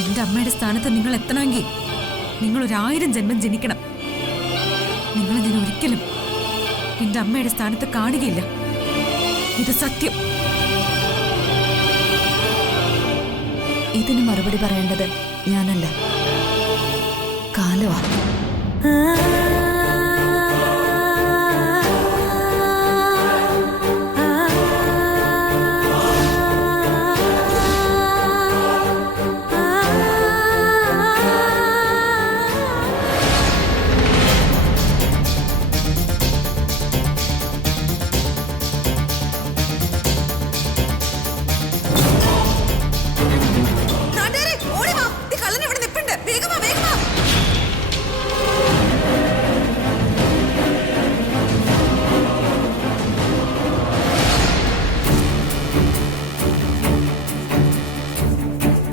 എന്റെ അമ്മയുടെ സ്ഥാനത്ത് നിങ്ങൾ എത്തണമെങ്കിൽ നിങ്ങൾ 1000 ജന്മം ജനിക്കണം. നിങ്ങളതിനെ ഒരിക്കലും എന്റെ അമ്മയുടെ സ്ഥാനത്ത് കാണുകയില്ല. ഇത് സത്യം. ഇതിന് മറുപടി പറയേണ്ടത് ഞാനല്ല, കാലമാണ്.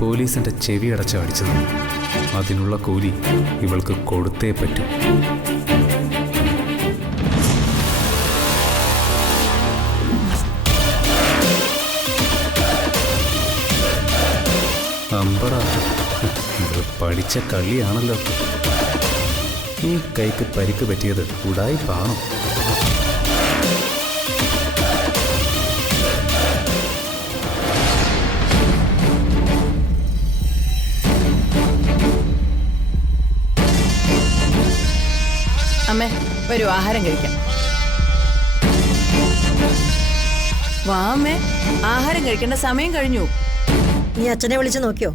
പോലീസിന്റെ ചെവി അടച്ച് അടിച്ചത്, അതിനുള്ള കൂലി ഇവൾക്ക് കൊടുത്തേ പറ്റൂ. അമ്പട, ഇത് പഠിച്ച കളിയാണല്ലോ. ഈ കൈക്ക് പരിക്ക് പറ്റിയത് ഉടായിപ്പാണോ? അമ്മേ, വരൂ, ആഹാരം കഴിക്കാം. വാ അമ്മേ, ആഹാരം കഴിക്കേണ്ട സമയം കഴിഞ്ഞു. നീ അച്ഛനെ വിളിച്ചു നോക്കിയോ?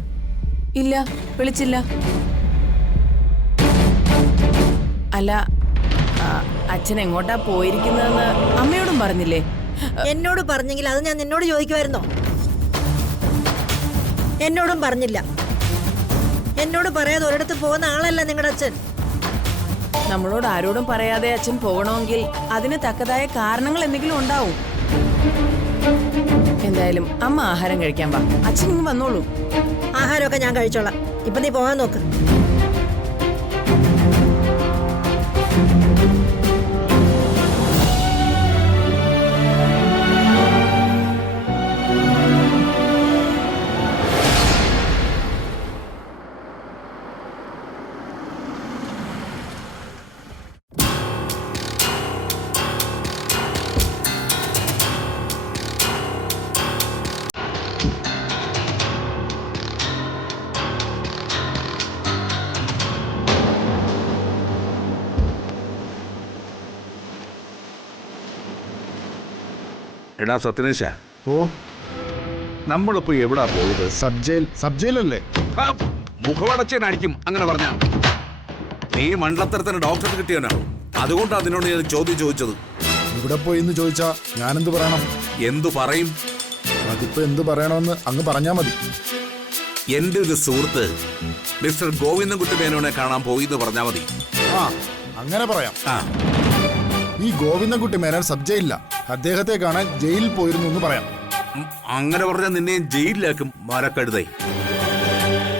ഇല്ല, വിളിച്ചില്ല. അല്ല, അച്ഛൻ എങ്ങോട്ടാ പോയിരിക്കുന്നതെന്ന് അമ്മയോടും പറഞ്ഞില്ലേ? എന്നോട് പറഞ്ഞെങ്കിൽ അത് ഞാൻ നിന്നോട് ചോദിക്കുമായിരുന്നോ? എന്നോടും പറഞ്ഞില്ല. എന്നോട് പറയാതെ ഒരിടത്ത് പോകുന്ന ആളല്ല നിങ്ങളുടെ അച്ഛൻ. നമ്മളോട് ആരോടും പറയാതെ അച്ഛൻ പോകണമെങ്കിൽ അതിന് തക്കതായ കാരണങ്ങൾ എന്തെങ്കിലും ഉണ്ടാവും. എന്തായാലും അമ്മ ആഹാരം കഴിക്കാൻ വാ. അച്ഛൻ ഇങ്ങ് വന്നോളൂ. ആഹാരമൊക്കെ ഞാൻ കഴിച്ചോളാം. ഇപ്പൊ നീ പോകാൻ നോക്ക്. എടാ സത്യനേശ, ഓ, നമ്മളിപ്പോ എവിടാ പോയത്? സബ് ജയിലല്ലേ? മുഖമടച്ചേനായിരിക്കും അങ്ങനെ പറഞ്ഞ. നീ മണ്ഡലത്തരത്തിന് ഡോക്ടർക്ക് കിട്ടിയവനാണോ? അതുകൊണ്ടാണ് അതിനോട് ഞാൻ ചോദ്യം ചോദിച്ചത്. ഇവിടെ പോയി എന്ന് ചോദിച്ചാ ഞാനെന്ത് പറയണം? എന്തു പറയും? അതിപ്പോ എന്ത് പറയണമെന്ന് അങ്ങ് പറഞ്ഞാ മതി. എന്റെ ഒരു സുഹൃത്ത് മിസ്റ്റർ ഗോവിന്ദൻകുട്ടി മേനോനെ കാണാൻ പോയി എന്ന് പറഞ്ഞാ മതി. ആ, അങ്ങനെ പറയാം. ആ, ഈ ഗോവിന്ദൻകുട്ടി മേനോൻ സബ് ജയിലില്ല, അദ്ദേഹത്തെ കാണാൻ ജയിലിൽ പോയിരുന്നു എന്ന് പറയാം. അങ്ങനെ പറഞ്ഞാൽ നിന്നെ ജയിലിലാക്കും. മരക്കഴുതേ,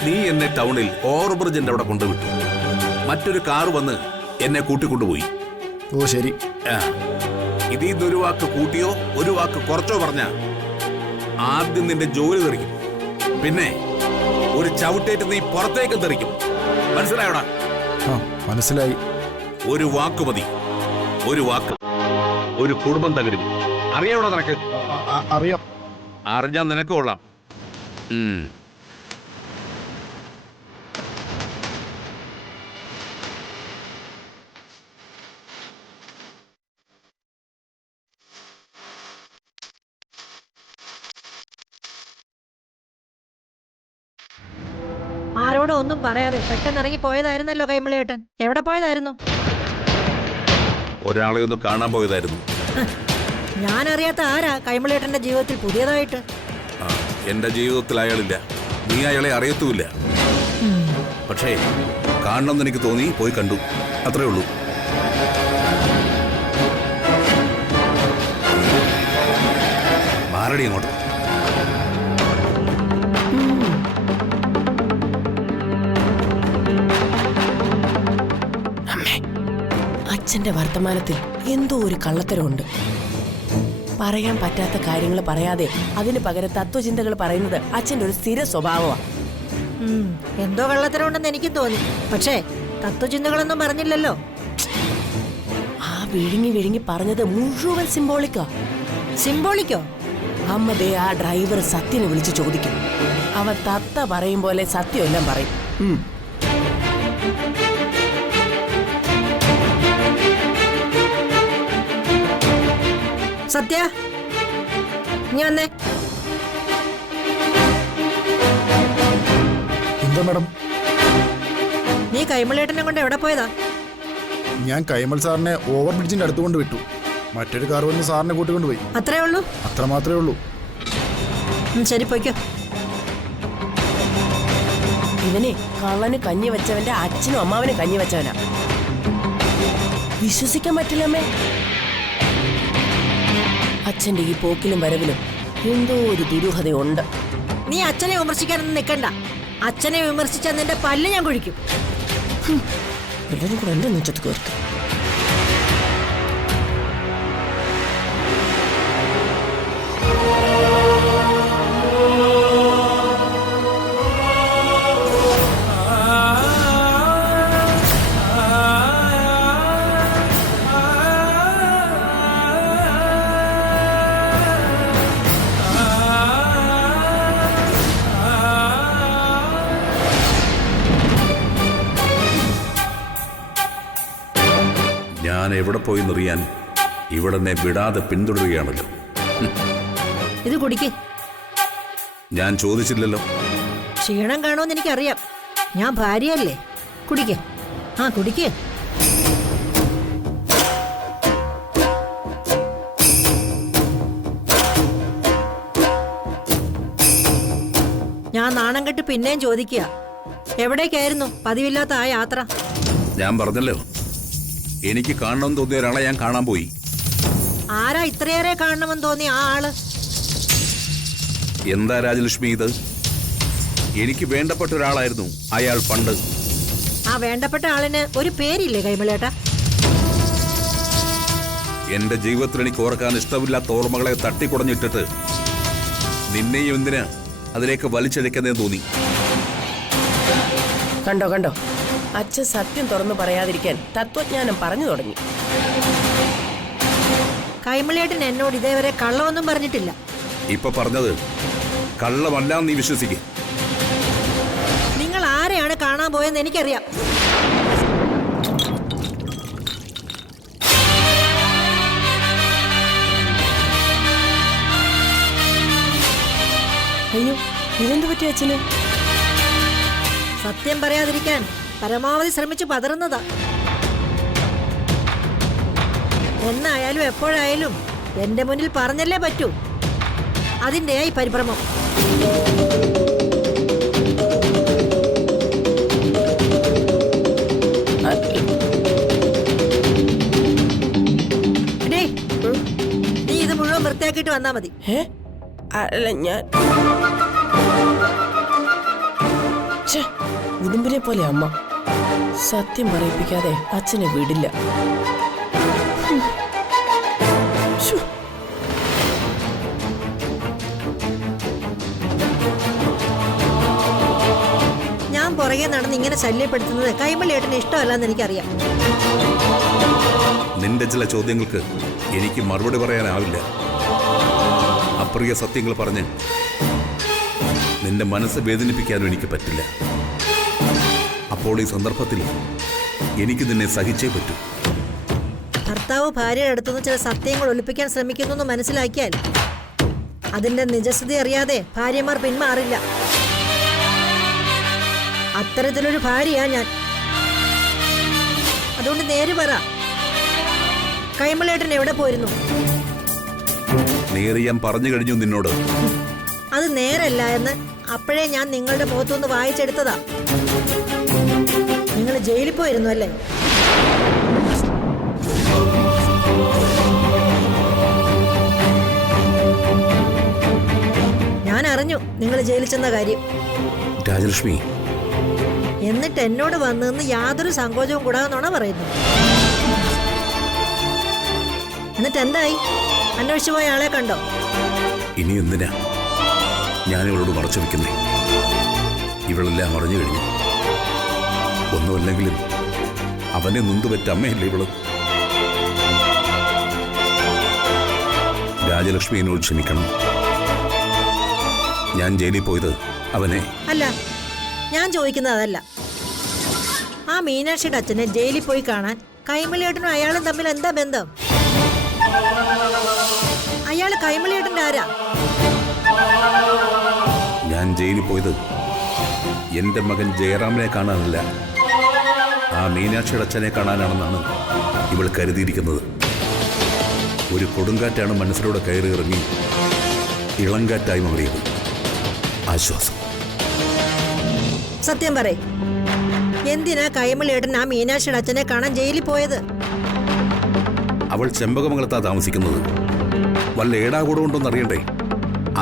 നീ എന്നെ ടൗണിൽ ഓവർബ്രിഡ്ജിന്റെ അവിടെ കൊണ്ടുവിട്ടു. മറ്റൊരു കാർ വന്ന് എന്നെ കൂട്ടിക്കൊണ്ടുപോയി. ഓ ശരി. ഇതിന്ന് ഒരു വാക്ക് കൂട്ടിയോ ഒരു വാക്ക് കുറച്ചോ പറഞ്ഞ ആദ്യം നിന്റെ ജോലി തെറിക്കും. പിന്നെ ഒരു ചവിട്ടേറ്റ് നീ പുറത്തേക്ക് തെറിക്കും. മനസ്സിലായോടാ? മനസ്സിലായി. ഒരു വാക്ക് മതി, ഒരു വാക്ക്. ഒരു കുടുംബം തകരും. അറിയാവോ നിനക്ക്? അറിയാം. അറിഞ്ഞാൽ നിനക്ക് കൊള്ളാം. ആരോടും ഒന്നും പറയാതെ പെട്ടെന്ന് ഇറങ്ങി പോയതായിരുന്നല്ലോ കൈമളിയേട്ടൻ. എവിടെ പോയതായിരുന്നു? ഒരാളെ ഒന്ന് കാണാൻ പോയതായിരുന്നു. ഞാൻ അറിയാത്ത ആരാ കൈമളിയേട്ടന്റെ ജീവിതത്തിൽ പുതിയതായിട്ട്? എന്റെ ജീവിതത്തിൽ അയാളില്ല. നീ അയാളെ അറിയത്തുമില്ല. പക്ഷേ കാണണമെന്ന് എനിക്ക് തോന്നി, പോയി കണ്ടു, അത്രേ ഉള്ളൂ. മാറടി അങ്ങോട്ട്. അച്ഛന്റെ വർത്തമാനത്തിൽ എന്തോ ഒരു കള്ളത്തരമുണ്ട്. പറയാൻ പറ്റാത്ത കാര്യങ്ങൾ പറയാതെ അതിന് പകരം തത്വചിന്തകൾ പറയുന്നത് അച്ഛന്റെ ഒരു സ്ഥിര സ്വഭാവമാണ്. എന്തോ കള്ളത്തരമുണ്ടെന്ന് എനിക്കും തോന്നി. പക്ഷേ തത്വചിന്തകളൊന്നും പറഞ്ഞില്ലല്ലോ. ആ വിഴുങ്ങി വിഴുങ്ങി പറഞ്ഞത് മുഴുവൻ സിംബോളിക്കാ. സിംബോളിക്കോ? അമ്മതേ ആ ഡ്രൈവർ സത്യനെ വിളിച്ച് ചോദിക്കും. അവൻ തത്ത പറയും പോലെ സത്യം എല്ലാം പറയും. സത്യ, നീ വന്നേ. എന്താ മാഡം? നീ കൈമളേട്ടനെ കൊണ്ട് എവിടെ പോയതാ? ഞാൻ കൈമൾ സാറിനെ ഓവർ ബ്രിഡ്ജിന്റെ അടുത്ത് കൊണ്ട് വിട്ടു. മറ്റൊരു കാർ വന്ന് സാറിനെ കൂട്ടിക്കൊണ്ടുപോയി. അത്രേ ഉള്ളൂ? അത്ര മാത്രമേ ഉള്ളൂ. ശരി, പോയിക്കോ. ഇവനെ കള്ളന് കഞ്ഞി വെച്ചവന്റെ അച്ഛനും അമ്മാവനെ കഞ്ഞി വെച്ചവനാ. വിശ്വസിക്കാൻ പറ്റില്ലമ്മേ. അച്ഛന്റെ ഈ പോക്കിലും വരവിലും എന്തോ ഒരു ദുരൂഹതയുണ്ട്. നീ അച്ഛനെ വിമർശിക്കാനൊന്നും നിൽക്കണ്ട. അച്ഛനെ വിമർശിച്ച നിന്റെ പല്ല് ഞാൻ കുഴിക്കും. എല്ലാവരും കൂടെ എന്റെ നെഞ്ചത്ത് കയറി. ഞാൻ എവിടെ പോയി നിറിയാൻ ഇവിടെ എന്നെ വിടാതെ പിന്തുടരുകയാണല്ലോ. ഇത് കുടിക്ക്. ഞാൻ ചോദിച്ചില്ലല്ലോ. ക്ഷീണം കാണുമെന്ന് എനിക്കറിയാം. ഞാൻ ഭാര്യയല്ലേ. കുടിക്ക്. ആ, കുടിക്ക്. ഞാൻ നാണം കെട്ട് പിന്നെയും ചോദിക്കുക, എവിടേക്കായിരുന്നു പതിവില്ലാത്ത ആ യാത്ര? ഞാൻ പറഞ്ഞല്ലോ, എനിക്ക് കാണണമെന്ന് തോന്നിയ ഒരാളെ ഞാൻ കാണാൻ പോയി. ആരാ ഇത്രയേറെ കാണണമെന്ന് തോന്നിയ ആ ആള്? എന്താ രാജലക്ഷ്മി ഇത്? എനിക്ക് വേണ്ടപ്പെട്ട ഒരാളായിരുന്നു അയാൾ പണ്ട്. ആ വേണ്ടപ്പെട്ട ആളിന് ഒരു പേരില്ലേ കൈമളേട്ടാ? എന്റെ ജീവിതത്തിൽ എനിക്ക് ഓർക്കാൻ ഇഷ്ടമില്ലാത്ത ഓർമ്മകളെ തട്ടിക്കുടഞ്ഞിട്ടിട്ട് നിന്നെയും എന്തിനാ അതിലേക്ക് വലിച്ചഴക്കുന്നതെന്ന് തോന്നി. കണ്ടോ കണ്ടോ, അച്ഛൻ സത്യം തുറന്നു പറയാതിരിക്കാൻ തത്വജ്ഞാനം പറഞ്ഞു തുടങ്ങി. കൈമളേട്ടൻ എന്നോട് ഇതേവരെ കള്ളമൊന്നും പറഞ്ഞിട്ടില്ല. ഇപ്പൊ പറഞ്ഞത് കള്ളമല്ല, നീ വിശ്വസിക്കും. നിങ്ങൾ ആരെയാണ് കാണാൻ പോയെന്ന് എനിക്കറിയാം. അയ്യോ, ഇതെന്ത് പറ്റി അച്ഛന്? സത്യം പറയാതിരിക്കാൻ പരമാവധി ശ്രമിച്ചു പതറുന്നതാ. എന്നായാലും എപ്പോഴായാലും എന്റെ മുന്നിൽ പറഞ്ഞല്ലേ പറ്റൂ. അതിന്റെയായി പരിഭ്രമം. നീ ഇത് മുഴുവൻ വൃത്തിയാക്കിയിട്ട് വന്നാ മതി. അല്ല, ഞാൻ ഉടുമ്പിനെ പോലെ അമ്മ സത്യം പറയിപ്പിക്കാതെ അച്ഛനെ വിടില്ല. ഞാൻ പുറകെ നടന്ന് ഇങ്ങനെ ശല്യപ്പെടുത്തുന്നത് കൈമളിയേട്ടന് ഇഷ്ടമല്ലെന്ന് എനിക്കറിയാം. നിന്റെ ചില ചോദ്യങ്ങൾക്ക് എനിക്ക് മറുപടി പറയാനാവില്ല. അപ്രിയ സത്യങ്ങൾ പറഞ്ഞ് നിന്റെ മനസ്സ് വേദനിപ്പിക്കാനും എനിക്ക് പറ്റില്ല. അപ്പോൾ ഈ സന്ദർഭത്തിൽ എനിക്ക് നിന്നെ സഹിച്ചേ പറ്റൂ. ഭർത്താവ് ഭാര്യയുടെ അടുത്തുനിന്ന് ചില സത്യങ്ങൾ ഒളിപ്പിക്കാൻ ശ്രമിക്കുന്നു എന്ന് മനസ്സിലാക്കിയാൽ അതിന്റെ നിജസ്ഥിതി അറിയാതെ ഭാര്യമാർ പിന്മാറില്ല. അത്തരത്തിലൊരു ഭാര്യയാ ഞാൻ. അതുകൊണ്ട് നേര് പറ, കൈമളേട്ടൻ എവിടെ പോയിരുന്നു? നേരെ ഞാൻ പറഞ്ഞു കഴിഞ്ഞു നിന്നോട്. അത് നേരല്ല എന്ന് അപ്പോഴേ ഞാൻ നിങ്ങളുടെ മുഖത്തുനിന്ന് വായിച്ചെടുത്തതാ. നിങ്ങൾ ജയിലിൽ പോയിരുന്നു അല്ലേ? ഞാൻ അറിഞ്ഞു നിങ്ങൾ ജയിലിൽ ചെന്ന കാര്യം. രാജലക്ഷ്മി, എന്നിട്ട് എന്നോട് വന്നെന്ന് യാതൊരു സങ്കോചവും കൂടാതെന്നാണ് പറയുന്നത്. എന്നിട്ട് എന്തായി? അന്വേഷിച്ചു പോയ ആളെ കണ്ടോ? ഇനി എന്തിനാ ഞാൻ ഇവളോട് മറച്ചു വെക്കുന്നേ? ഇവളെല്ലാം അറിഞ്ഞു കഴിഞ്ഞു. ഒന്നുമല്ലെങ്കിലും അവനെ നൊന്തുപറ്റ അമ്മയല്ലേ ഇവള്. രാജലക്ഷ്മി എന്നോട് ക്ഷമിക്കണം. ഞാൻ ജയിലിൽ പോയത് അവനെ അല്ല, ഞാൻ ചോദിക്കുന്നത് അതല്ല. ആ മീനാക്ഷിയുടെ അച്ഛനെ ജയിലിൽ പോയി കാണാൻ കൈമളിയേട്ടനും അയാളും തമ്മിൽ എന്താ ബന്ധം? അയാള് കൈമളിയേട്ടൻ്റെ ആരാ? ഞാൻ ജയിലിൽ പോയത് എന്റെ മകൻ ജയറാമിനെ കാണാനല്ല, ആ മീനാക്ഷിയുടെ അച്ഛനെ കാണാനാണെന്നാണ് ഇവൾ കരുതിയിരിക്കുന്നത്. ഒരു കൊടുങ്കാറ്റാണ് മനസ്സിലൂടെ കയറി ഇറങ്ങി ഇളങ്കാറ്റായി മാറിയത്. ആശ്വാസം. സത്യം പറയ്, എന്തിനാ കൈമളിയേട്ടൻ ആ മീനാക്ഷിയുടെ അച്ഛനെ കാണാൻ ജയിലിൽ പോയത്? അവൾ ചെമ്പകമംഗലത്താ താമസിക്കുന്നത്. വല്ല ഏടാകൂടം ഉണ്ടോന്ന് അറിയണ്ടേ,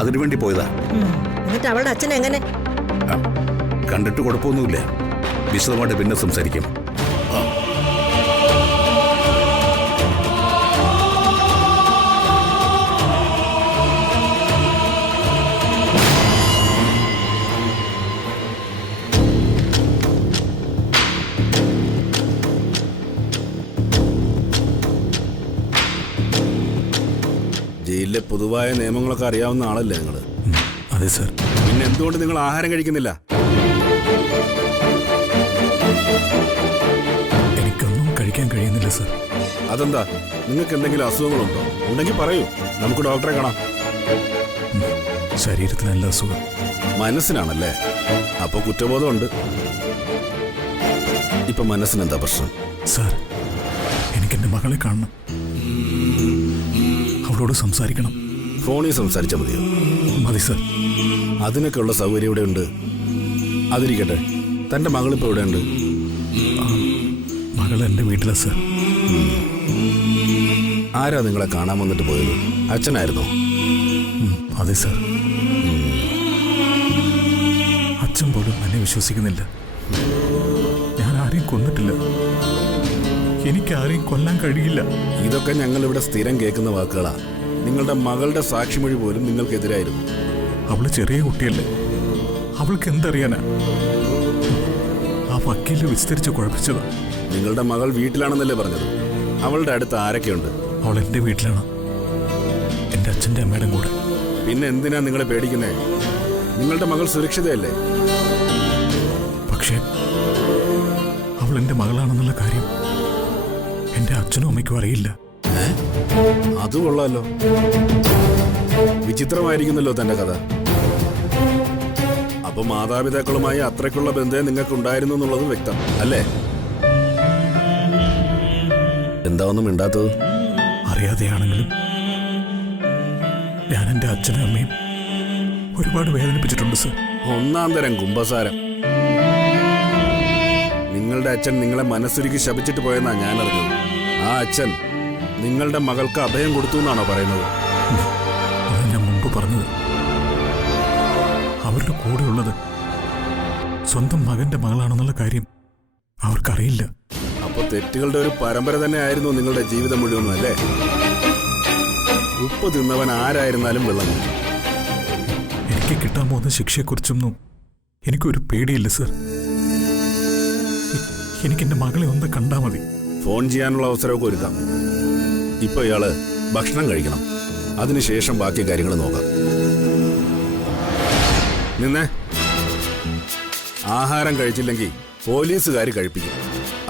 അതിനുവേണ്ടി പോയതാ. എന്നിട്ട് അവളുടെ അച്ഛൻ എങ്ങനെ? കണ്ടിട്ട് കുഴപ്പമൊന്നുമില്ല. വിശദമായിട്ട് പിന്നെ സംസാരിക്കും. ജയിലിലെ പൊതുവായ നിയമങ്ങളൊക്കെ അറിയാവുന്ന ആളല്ലേ നിങ്ങൾ? അതെ സർ. പിന്നെ എന്തുകൊണ്ട് നിങ്ങൾ ആഹാരം കഴിക്കുന്നില്ല? എനിക്കൊന്നും കഴിക്കാൻ കഴിയുന്നില്ല സർ. അതെന്താ? നിങ്ങൾക്ക് എന്തെങ്കിലും അസുഖങ്ങളുണ്ടോ? ഉണ്ടെങ്കിൽ പറയൂ, നമുക്ക് ഡോക്ടറെ കാണാം. ശരീരത്തിനല്ല അസുഖം, മനസ്സിനാണല്ലേ? അപ്പൊ കുറ്റബോധമുണ്ട്. ഇപ്പൊ മനസ്സിനെന്താ പ്രശ്നം? സാർ, എനിക്കെന്റെ മകളെ കാണണം, അവളോട് സംസാരിക്കണം. ഫോണിൽ സംസാരിച്ചാൽ മതിയോ? മതി സർ. അതിനൊക്കെ ഉള്ള സൗകര്യം ഇവിടെ ഉണ്ട്. അതിരിക്കട്ടെ, തന്റെ മകളിപ്പോ ഇവിടെ ഉണ്ട്? മകൾ എൻ്റെ വീട്ടിലാ സർ. ആരാ നിങ്ങളെ കാണാൻ വന്നിട്ട് പോയത്? അച്ഛനായിരുന്നോ? അതെ സർ. അച്ഛൻ പോലും എന്നെ വിശ്വസിക്കുന്നില്ല. ഞാൻ ആരെയും കൊന്നിട്ടില്ല, എനിക്ക് ആരെയും കൊല്ലാൻ കഴിയില്ല. ഇതൊക്കെ ഞങ്ങൾ ഇവിടെ സ്ഥിരം കേൾക്കുന്ന വാക്കുകളാ. നിങ്ങളുടെ മകളുടെ സാക്ഷിമൊഴി പോലും നിങ്ങൾക്കെതിരായിരുന്നു. അവള് ചെറിയ കുട്ടിയല്ലേ, അവൾക്ക് എന്തറിയാനാ? ആ വക്കീല് വിസ്തരിച്ച് കുഴപ്പിച്ചതാ. നിങ്ങളുടെ മകൾ വീട്ടിലാണെന്നല്ലേ പറഞ്ഞത്? അവളുടെ അടുത്ത് ആരൊക്കെയുണ്ട്? അവൾ എൻ്റെ വീട്ടിലാണ്, എൻ്റെ അച്ഛൻ്റെ അമ്മയുടെ കൂടെ. പിന്നെ എന്തിനാ നിങ്ങളെ പേടിക്കുന്നേ? നിങ്ങളുടെ മകൾ സുരക്ഷിതയല്ലേ? പക്ഷേ അവൾ എൻ്റെ മകളാണെന്നുള്ള കാര്യം എൻ്റെ അച്ഛനും അമ്മയ്ക്കും അറിയില്ല. അത് കൊള്ളാലോ. വിചിത്രമായിരിക്കുന്നല്ലോ തന്റെ കഥ. അപ്പൊ മാതാപിതാക്കളുമായി അത്രയ്ക്കുള്ള ബന്ധം നിങ്ങൾക്ക് ഉണ്ടായിരുന്നു എന്നുള്ളത് വ്യക്തം അല്ലേ? എന്താ ഒന്നും മിണ്ടാത്തത്? അറിയാതെയാണെങ്കിലും ഞാൻ എൻ്റെ അച്ഛനും അമ്മയും ഒരുപാട് വേദനിപ്പിച്ചിട്ടുണ്ട് സർ. ഒന്നാം തരം കുമ്പസാരം. നിങ്ങളുടെ അച്ഛൻ നിങ്ങളെ മനസ്സുരുക്കി ശപിച്ചിട്ട് പോയെന്നാ ഞാൻ അറിഞ്ഞത്. ആ അച്ഛൻ നിങ്ങളുടെ മകൾക്ക് അഭയം കൊടുത്തു എന്നാണോ പറയുന്നത്? അത് ഞാൻ മുമ്പ് പറഞ്ഞത്. അവരുടെ കൂടെയുള്ളത് സ്വന്തം മകന്റെ മകളാണെന്നുള്ള കാര്യം അവർക്കറിയില്ല. അപ്പൊ തെറ്റുകളുടെ ഒരു പരമ്പര തന്നെ ആയിരുന്നു നിങ്ങളുടെ ജീവിതം മുഴുവനും അല്ലേ? ഉപ്പ് തിന്നവൻ ആരായിരുന്നാലും വെള്ളം കുടിക്കും. എനിക്ക് കിട്ടാൻ പോകുന്ന ശിക്ഷയെക്കുറിച്ചൊന്നും എനിക്കൊരു പേടിയില്ല സർ. എനിക്കെന്റെ മകളെ ഒന്ന് കണ്ടാൽ മതി. ഫോൺ ചെയ്യാനുള്ള അവസരമൊക്കെ ഒരുക്കാം. ഇപ്പൊ ഇയാള് ഭക്ഷണം കഴിക്കണം, അതിനുശേഷം ബാക്കി കാര്യങ്ങൾ നോക്കാം. നിന്നെ ആഹാരം കഴിച്ചില്ലെങ്കിൽ പോലീസുകാർ കഴിപ്പിക്കും.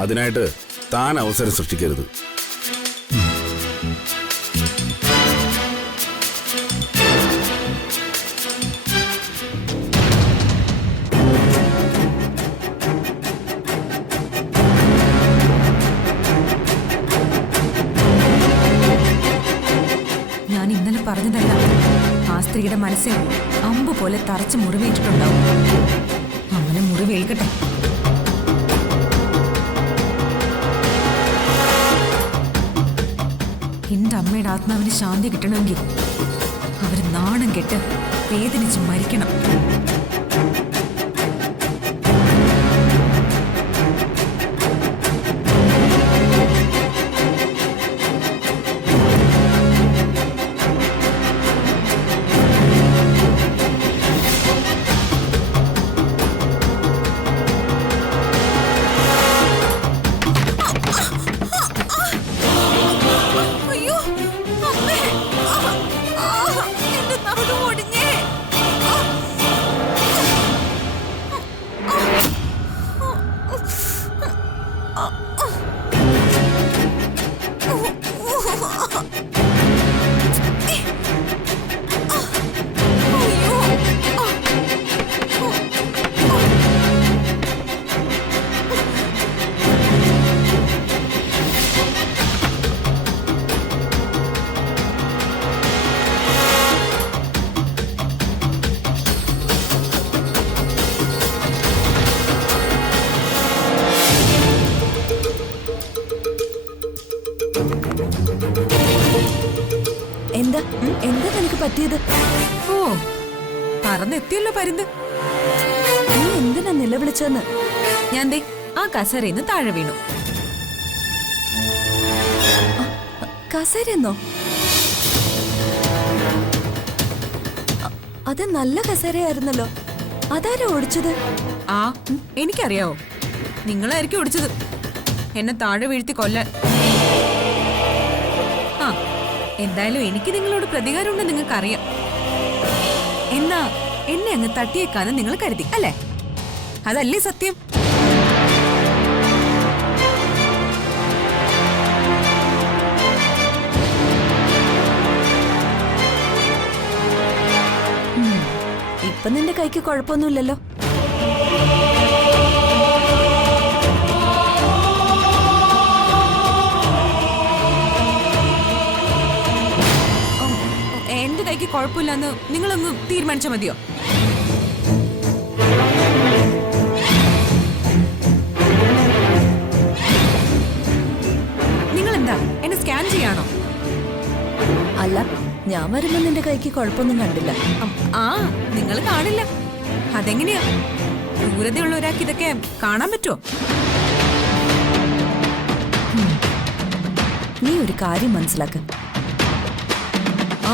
അതിനായിട്ട് താൻ അവസരം സൃഷ്ടിക്കരുത്. ഞാൻ ഇന്നലെ പറഞ്ഞതല്ല, ആ സ്ത്രീയുടെ മനസ്സിൽ അമ്പ് പോലെ തറച്ച് മുറിവേറ്റിട്ടുണ്ടാവും. അങ്ങനെ മുറിവേൽക്കട്ടെ. എന്റെ അമ്മയുടെ ആത്മാവിന് ശാന്തി കിട്ടണമെങ്കിൽ അവർ നാണം കെട്ട് വേദനിച്ച് മരിക്കണം. നിനക്ക് പറ്റിയത്? ഓ പറന്നെത്തിയല്ലോ പരുന്ത്. നീ എന്തിനാ നിലവിളിച്ചെന്ന്? ഞാൻ ദേ ആ കസരയിന്ന് താഴെ വീണു. കസേരയെന്നോ? അത് നല്ല കസേരയായിരുന്നല്ലോ. അതാരാ ഓടിച്ചത്? ആ എനിക്കറിയാവോ, നിങ്ങളായിരിക്കും ഓടിച്ചത് എന്നെ താഴെ വീഴ്ത്തി കൊല്ലാൻ. ആ എന്തായാലും എനിക്ക് നിങ്ങളോട് പ്രതികാരമുണ്ടെന്ന് നിങ്ങൾക്കറിയാം. എന്നാ എന്നെ അങ്ങ് തട്ടിയേക്കാന്ന് നിങ്ങൾ കരുതി അല്ലേ? അതല്ലേ സത്യം? ഇപ്പൊ നിന്റെ കൈക്ക് കുഴപ്പമൊന്നുമില്ലല്ലോ. എന്റെ കൈക്ക് കുഴപ്പമില്ലെന്ന് നിങ്ങളൊന്ന് തീരുമാനിച്ചാൽ മതിയോ? നിങ്ങളെന്താ എന്നെ സ്കാൻ ചെയ്യാണോ? അല്ല, ഞാൻ വരുമ്പോ നിന്റെ കൈക്ക് കുഴപ്പമൊന്നും കണ്ടില്ല. ആ നിങ്ങൾ കാണില്ല. അതെങ്ങനെയാ? ദൂരതയുള്ള ഒരാൾക്ക് ഇതൊക്കെ കാണാൻ പറ്റുമോ? നീ ഒരു കാര്യം മനസ്സിലാക്ക.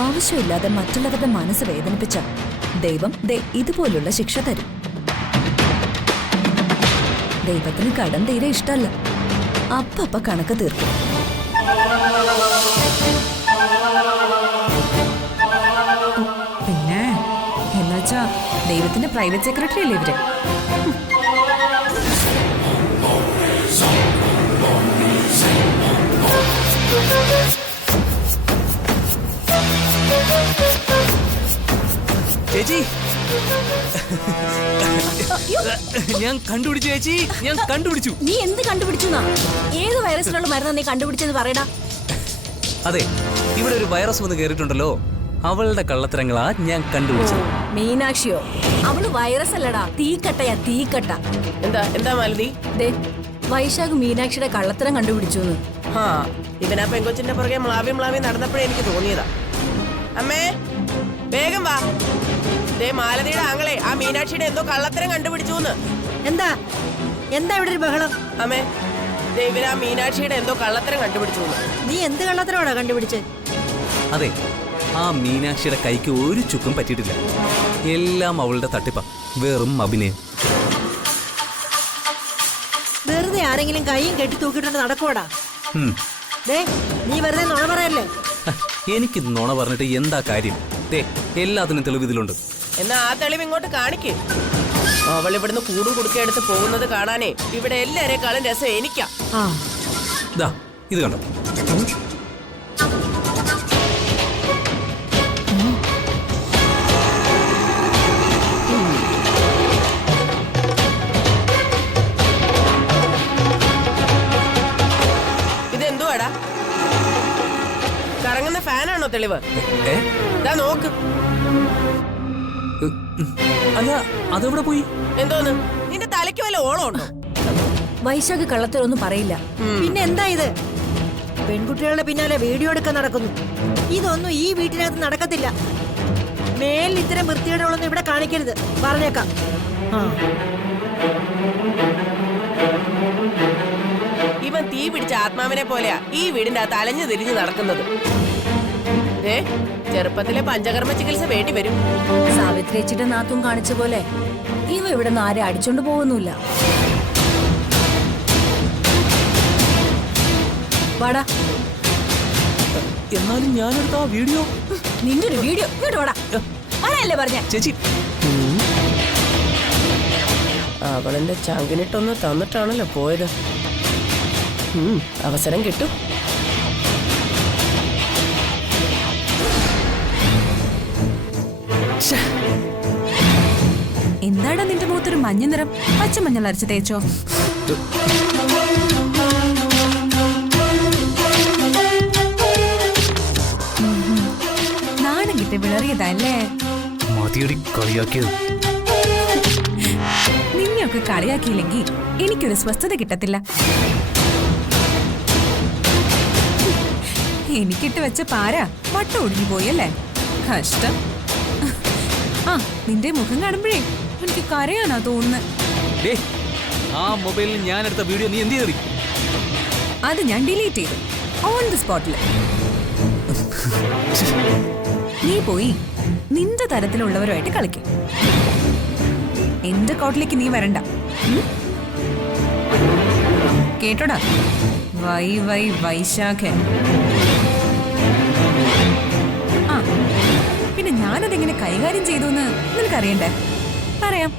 ആവശ്യമില്ലാതെ മറ്റുള്ളവരുടെ മനസ്സ് വേദനിപ്പിച്ച ദൈവം ഇതുപോലുള്ള ശിക്ഷ തരും. ദൈവത്തിന് കടം തീരെ ഇഷ്ടമല്ല. അപ്പ കണക്ക് തീർക്കും. പിന്നെ എന്നുവെച്ചാ ദൈവത്തിന്റെ പ്രൈവറ്റ് സെക്രട്ടറി അല്ലേ ഇവര്? ചേച്ചി, ഞാൻ കണ്ടുപിടിച്ചു ചേച്ചി, ഞാൻ കണ്ടുപിടിച്ചു. നീ എന്ത് കണ്ടുപിടിച്ചു? ഏത് വൈറസിനുള്ള മരുന്ന് നീ കണ്ടുപിടിച്ചെന്ന് പറയടാ. അതെ, ഇവിടെ ഒരു വൈറസ് വന്ന് കേറിയിട്ടുണ്ടല്ലോ, അവളുടെ കള്ളത്തരങ്ങളാ ഞാൻ കണ്ടുപിടിച്ചത്. മീനാക്ഷിയോ? അവള് വൈറസ് അല്ലടാ, തീക്കട്ടയാ, തീക്കട്ട. എന്താ മാലതി? വൈശാഖ് മീനാക്ഷിയുടെ കള്ളത്തരം കണ്ടുപിടിച്ചു. ആ ഇവനാ പെങ്കൊച്ചിന്റെ പുറകെ മ്ലാവി നടന്നപ്പോഴേ എനിക്ക് തോന്നിയതാ. അമ്മേ വേഗം വാ. മാലതിയുടെ ആങ്ങളെ ആ മീനാക്ഷിയുടെ എന്തോ കള്ളത്തരം കണ്ടുപിടിച്ചു. എന്താ എന്താ ഇവിടെ ഒരു ബഹളം? അമ്മേ ഇവരാ മീനാക്ഷിയുടെ എന്തോ കള്ളത്തരം കണ്ടുപിടിച്ചു. നീ എന്ത് കള്ളത്തരമാണോ കണ്ടുപിടിച്ച്? അതെ, ആ മീനാക്ഷിയുടെ കൈക്ക് ഒരു ചുക്കും പറ്റിയിട്ടില്ല. എല്ലാം അവളുടെ തട്ടിപ്പ, വെറും അഭിനയം. വെറുതെ ആരെങ്കിലും കൈയും കെട്ടി തൂക്കിട്ടുണ്ട് നടക്കൂടാ? നീ വെറുതെ നുണ പറയല്ലേ? എനിക്ക് നുണ പറഞ്ഞിട്ട് എന്താ കാര്യം? എല്ലാത്തിനും തെളിവ് ഇതിലുണ്ട്. എന്നാ ആ തെളിവ് ഇങ്ങോട്ട് കാണിക്ക്. അവൾ ഇവിടുന്ന് കൂടും കുടുക്കെടുത്ത് പോകുന്നത് കാണാനേ ഇവിടെ എല്ലാരെക്കാളും രസം എനിക്കാ. ഇത് കണ്ടോ? ഇതെന്തുവാടാ? കറങ്ങുന്ന ഫാനാണോ തെളിവ്? നോക്ക്. അല്ല, അതെവിടെ പോയി? എന്തോന്ന്? നിന്റെ തലയ്ക്ക് വല്ല ഓളം ഉണ്ടോ? വൈശാഖ് കള്ളത്തരൊന്നും പറയില്ല. പിന്നെ എന്താ ഇത്? പെൺകുട്ടികളുടെ പിന്നാലെ വീഡിയോ എടുക്കാൻ നടക്കുന്നു. ഇതൊന്നും ഈ വീട്ടിനകത്ത് നടക്കത്തില്ല. മേലിൽ ഇത്തരം വൃത്തികേടുകളൊന്നും ഇവിടെ കാണിക്കരുത്, പറഞ്ഞേക്കാം. ഇവൻ തീ പിടിച്ച ആത്മാവിനെ പോലെയാ ഈ വീടിന്റെ അകത്ത് അലഞ്ഞു തിരിഞ്ഞു നടക്കുന്നത്. ചെറുപ്പത്തിലെ പഞ്ചകർമ്മ ചികിത്സ വേണ്ടി വരും. സാവിത്രി ചേച്ചിയുടെ നാത്തും കാണിച്ച പോലെ ഇവ ഇവിടെ നിന്ന് ആരെ അടിച്ചോണ്ട് പോകുന്നില്ല. വാടാ. എന്നാലും ഞാനെടുത്ത ആ വീഡിയോ. നിന്റെ ഒരു വീഡിയോ ഇങ്ങോട്ട് വാടാ. ആരല്ലേ പറഞ്ഞ ചേച്ചി? അവളെന്റെ ചങ്കിനിട്ടൊന്ന് തന്നിട്ടാണല്ലോ പോയത്. അവസരം കിട്ടും. എന്താടാ നിന്റെ മുഖത്തൊരു മഞ്ഞ നിറം? പച്ചമഞ്ഞൾ അരച്ച് തേച്ചോ? നാണം കിട്ടി വിളറിയതല്ലേ? മതിയടി കളിയാക്കിയത്. നിന്നെയൊക്കെ കളിയാക്കിയില്ലെങ്കിൽ എനിക്കൊരു സ്വസ്ഥത കിട്ടത്തില്ല. എനിക്കിട്ട് വെച്ച പാര വട്ട ഒടിഞ്ഞു പോയല്ലേ? കഷ്ടം. ആ നിന്റെ മുഖം കാണുമ്പോഴേ എനിക്ക് കരയാനാ തോന്നുന്നത്. ഡേ, ആ മൊബൈലിൽ ഞാൻ എടുത്ത വീഡിയോ നീ എന്ത് ചെയ്തു? അത് ഞാൻ ഡിലീറ്റ് ചെയ്തു ഓൺ ദി സ്പോട്ടിൽ. നീ പോയി നിന്റെ തരത്തിലുള്ളവരുമായിട്ട് കളിക്കും. എന്റെ കോട്ടിലേക്ക് നീ വരണ്ട. കേട്ടോടാ? വൈ വൈ വൈശാഖൻ. ആ പിന്നെ ഞാനതെങ്ങനെ കൈകാര്യം ചെയ്തു എന്ന് നിനക്കറിയണ്ടേ? പറയാം.